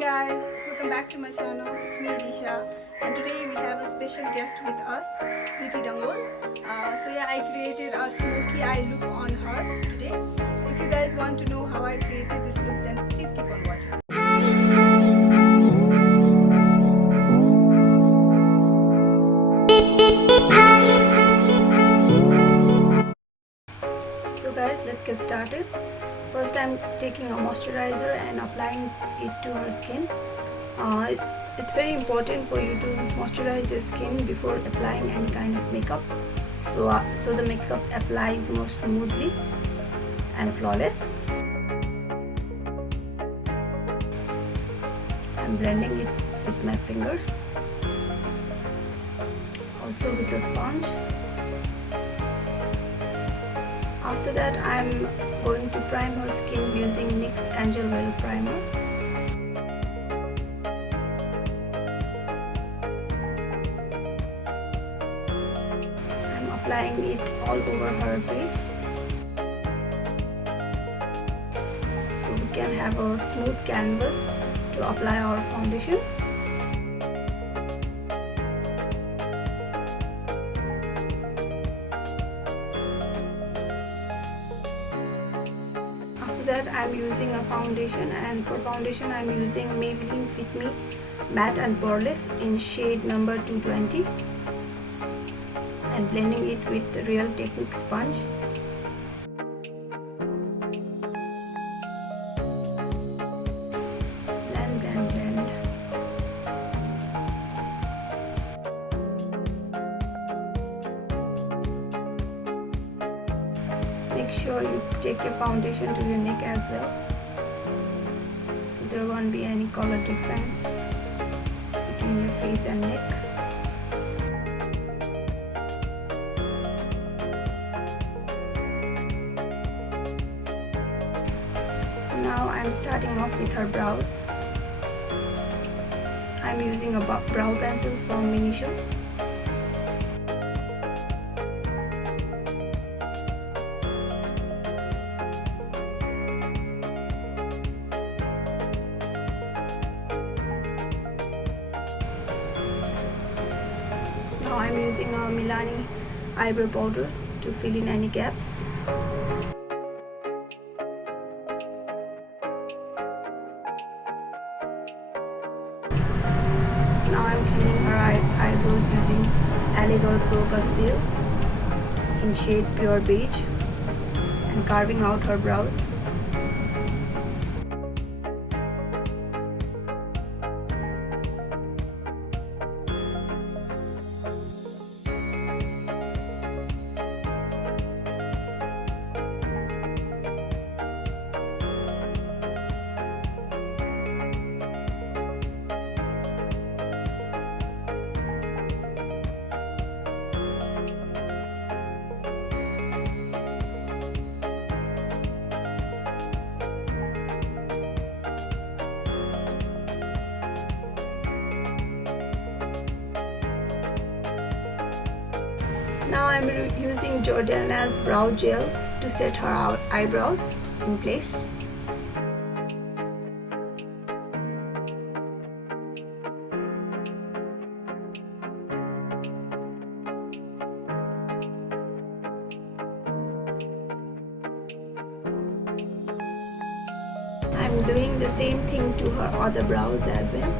guys, welcome back to my channel. It's me Alisha, and today we have a special guest with us, Pretty Dangol. I created a smoky eye look on her today. If you guys want to know how I created this look, then please keep on watching. So guys, let's get started. First, I'm taking a moisturizer and applying it to her skin. It's very important for you to moisturize your skin before applying any kind of makeup, so the makeup applies more smoothly and flawless. I'm blending it with my fingers, also with a sponge. After that, I'm going to prime her skin using NYX Angel Well Primer. I'm applying it all over her face so we can have a smooth canvas to apply our foundation. That I'm using a foundation, and for foundation I'm using Maybelline Fit Me Matte and Poreless in shade number 220 and blending it with the Real Technique sponge. Blend, blend, blend. Make sure you take your foundation to your neck as well, so there won't be any color difference between your face and neck. Now I'm starting off with her brows. I'm using a brow pencil from Minisho. Now I'm using a Milani eyebrow powder to fill in any gaps. Now I'm cleaning her eyebrows using Elegant Pro Conceal in shade Pure Beige and carving out her brows. Now I'm using Jordana's brow gel to set her eyebrows in place. I'm doing the same thing to her other brows as well.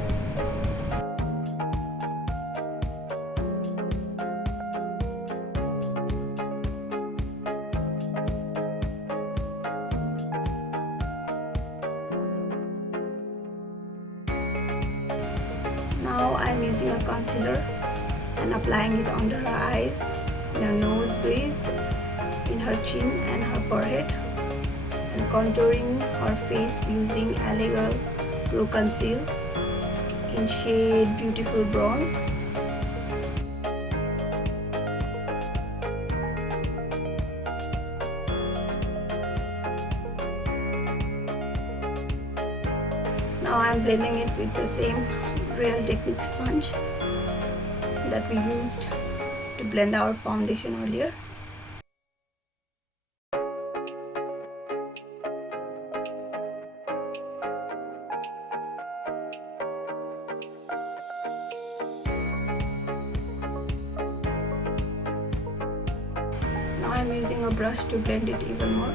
Now I'm using a concealer and applying it under her eyes, in her nose bridge, in her chin and her forehead, and contouring her face using Elegant Pro Conceal in shade Beautiful Bronze. Now I'm blending it with the same Real Technique sponge that we used to blend our foundation earlier. I'm using a brush to blend it even more.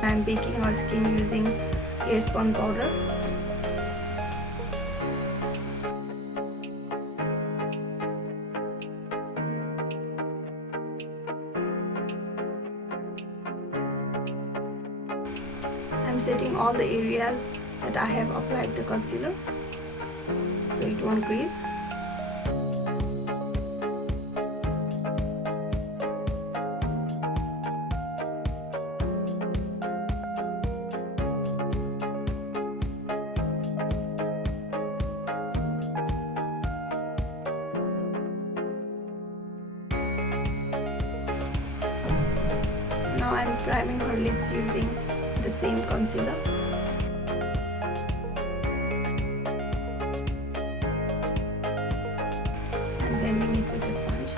I'm baking her skin using hair spawn powder. I'm setting all the areas that I have applied the concealer so it won't crease. Now I'm priming her lids using the same concealer. I'm blending it with a sponge.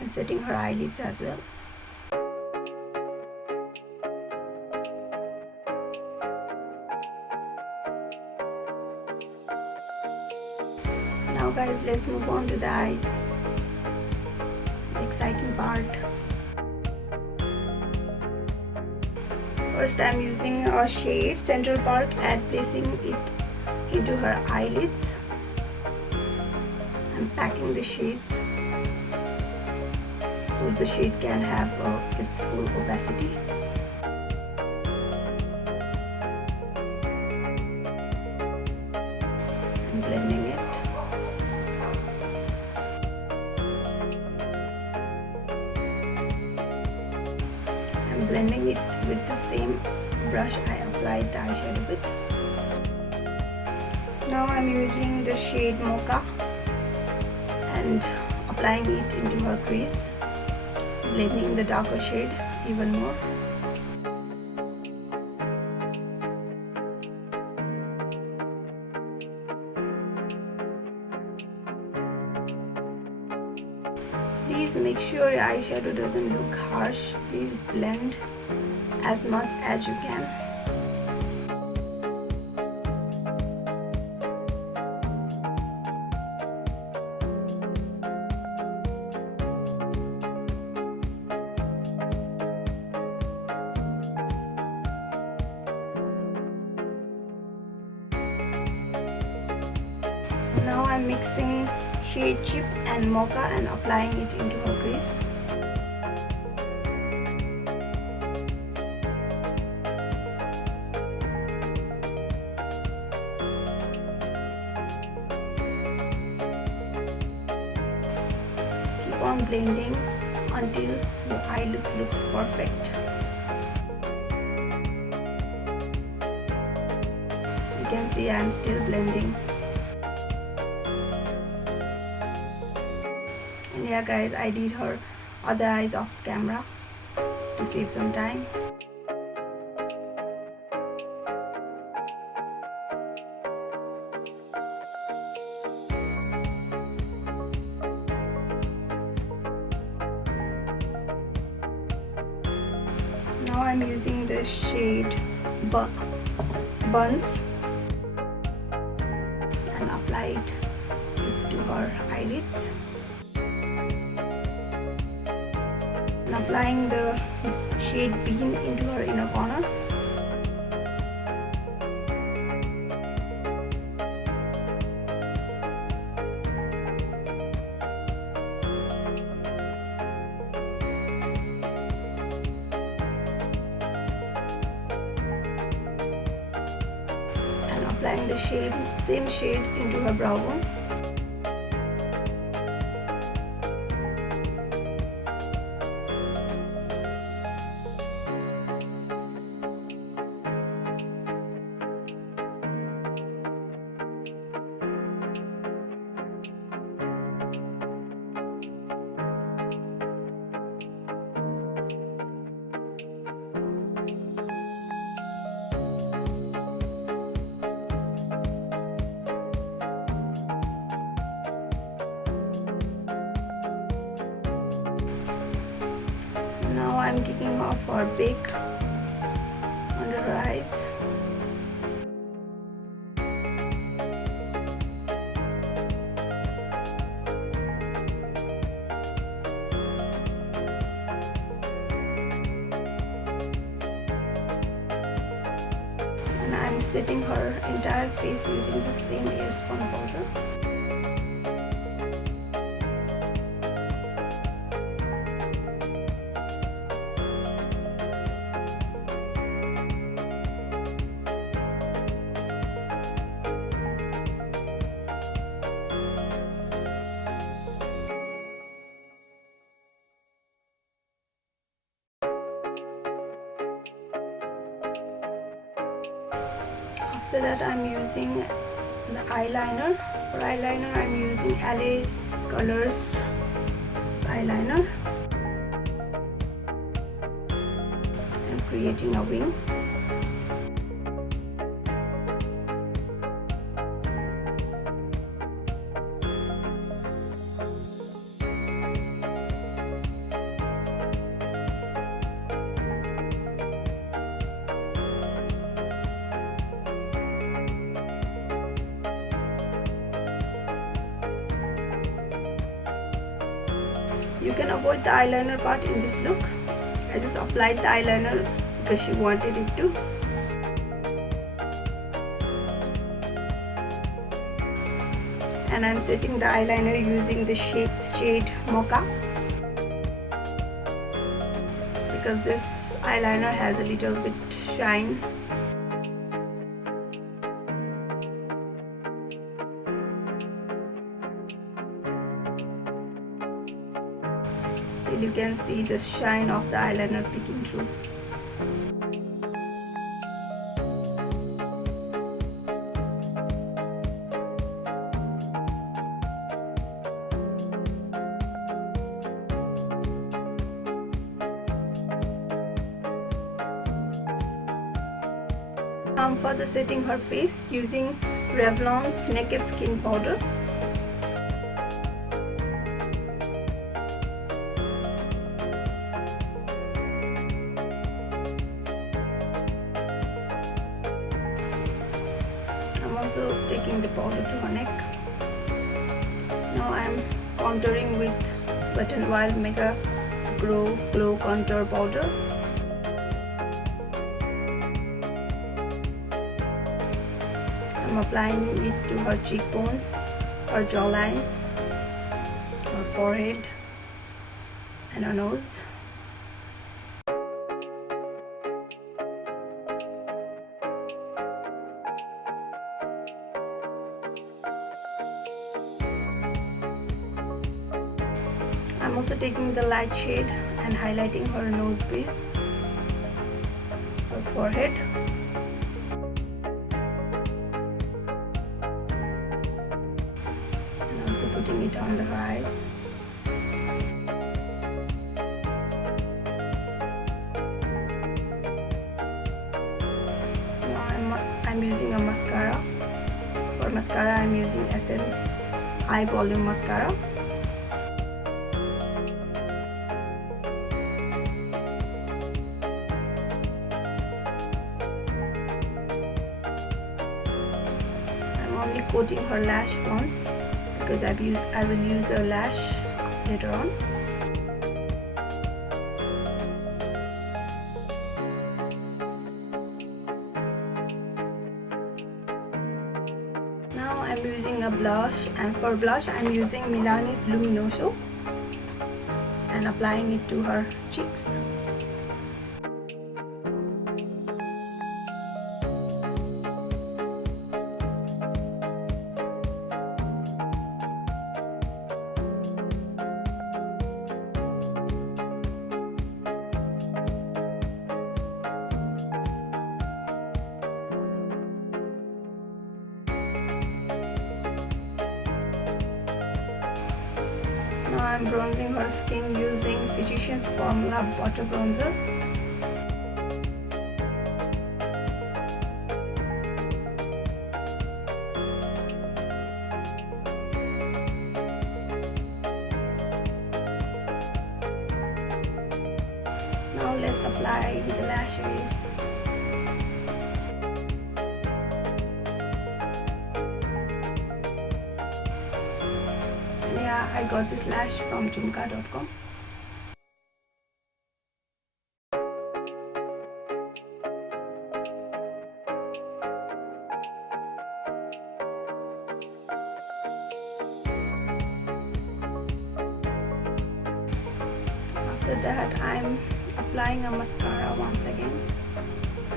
I'm setting her eyelids as well. Now guys, let's move on to the eyes. The exciting part. First I'm using a shade Central Park and placing it into her eyelids. I'm packing the shades so the shade can have its full opacity. I'm blending it. I'm blending it with the same brush I applied the eyeshadow with. Now I'm using the shade Mocha and applying it into her crease, blending the darker shade even more. Please make sure your eyeshadow doesn't look harsh. Please blend as much as you can. Now I'm mixing shade Chip and Mocha and applying it into her crease. Keep on blending until your eye look looks perfect. You can see I'm still blending. And yeah guys, I did her other eyes off camera to save some time. Now I'm using the shade Buns and apply it to her eyelids. And applying the shade Beam into her inner corners. applying the same shade into her brow bones. Now I'm kicking off her big under her eyes. And I'm setting her entire face using the same airspun powder. After that, I'm using the eyeliner. For eyeliner, I'm using LA Colors eyeliner. I'm creating a wing. You can avoid the eyeliner part in this look. I just applied the eyeliner because she wanted it to. And I'm setting the eyeliner using the shade Mocha, because this eyeliner has a little bit shine. Still you can see the shine of the eyeliner peeking through. I'm further setting her face using Revlon's Naked Skin Powder. I'm also taking the powder to her neck. Now I'm contouring with Wet n Wild Mega Glow Contour Powder. I'm applying it to her cheekbones, her jawlines, her forehead, and her nose. I'm also taking the light shade and highlighting her nose bridge, her forehead. Putting it under her eyes. Now I'm using a mascara. For mascara, I'm using Essence Eye Volume Mascara. I'm only coating her lash once, because I will use a lash later on. Now I'm using a blush, and for blush I'm using Milani's Luminoso and applying it to her cheeks. Now I'm bronzing her skin using Physicians Formula Butter Bronzer. Now let's apply the lashes. And yeah, I got this lash from jumka.com. After that, I'm applying a mascara once again,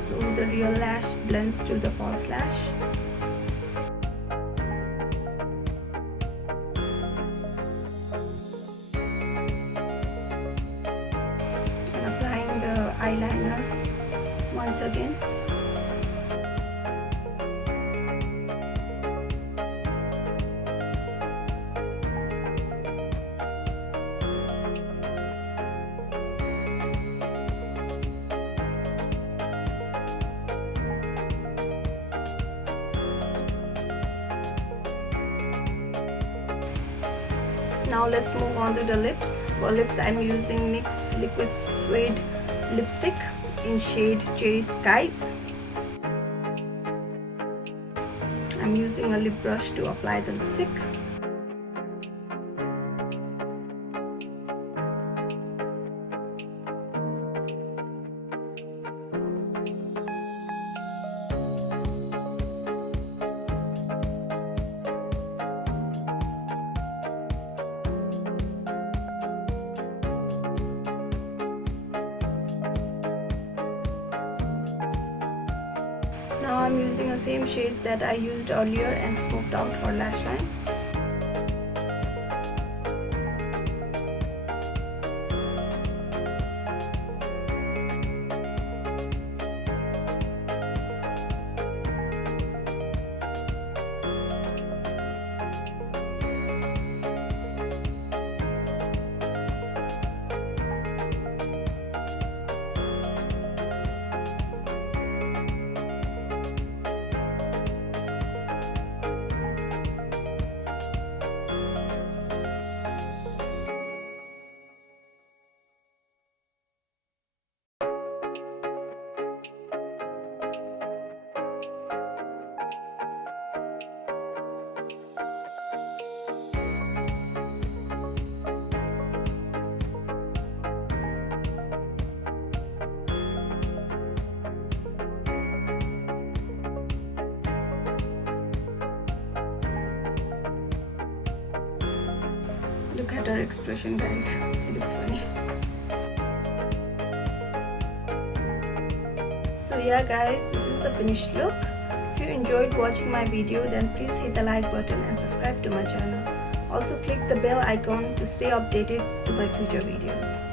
so the real lash blends to the false lash. And applying the eyeliner once again. Now let's move on to the lips. For lips, I'm using NYX Liquid Suede lipstick in shade Cherry Skies. I'm using a lip brush to apply the lipstick. Now I'm using the same shades that I used earlier and smoked out her lash line. Look at her expression, guys. She looks funny. So yeah guys, this is the finished look. If you enjoyed watching my video, then please hit the like button and subscribe to my channel. Also click the bell icon to stay updated to my future videos.